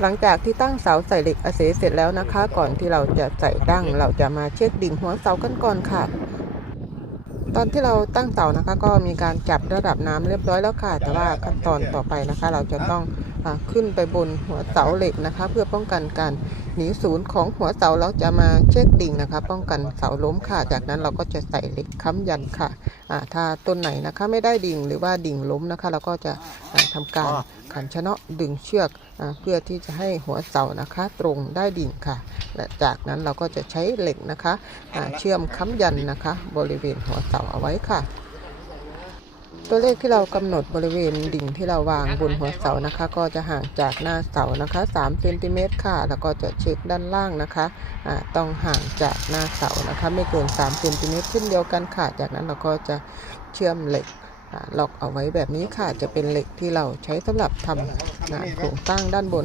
หลังจากที่ตั้งเสาใส่เหล็กอาเสเสร็จแล้วนะคะ ก่อนที่เราจะใส่ดั้ง เราจะมาเช็คดิ่งหัวเสากันก่อนค่ะ ตอนที่เราตั้งเสานะคะ ก็มีการจับระดับน้ำเรียบร้อยแล้วค่ะ แต่ว่าขั้นตอนต่อไปนะคะ เราจะต้องอขึ้นไปบนหัวเสาเหล็กนะคะ เพื่อป้องกันการ หนีศูนย์ของหัวเสาเราจะมาเช็คดิ่งนะคะ ป้องกันเสาล้มค่ะ จากนั้นเราก็จะใส่เหล็กค้ำยันค่ะอ่าถ้าต้นไหนนะคะไม่ได้ดิ่งหรือว่าดิ่งล้มนะคะ เราก็จะอ่าทำการขันชนะดึงเชือกอเพื่อที่จะให้หัวเสานะคะ ตรงได้ดิ่งค่ะ และจากนั้นเราก็จะใช้เหล็กนะคะเชื่อมค้ำยันนะคะ บริเวณหัวเสาเอาไว้ค่ะ ตัวเลขที่เรากำหนดบริเวณดิ่งที่เราวางบนหัวเสานะคะ ก็จะห่างจากหน้าเสานะคะ3เซนติเมตรค่ะ แล้วก็จะเช็คด้านล่างนะคะะต้องห่างจากหน้าเสานะคะ ไม่เกิน3เซนติเมตรเช่นเดียวกันค่ะ จากนั้นเราก็จะเชื่อมเหล็กล็อกเอาไว้แบบนี้ค่ะ จะเป็นเหล็กที่เราใช้สำหรับทำโครงสร้างด้านบน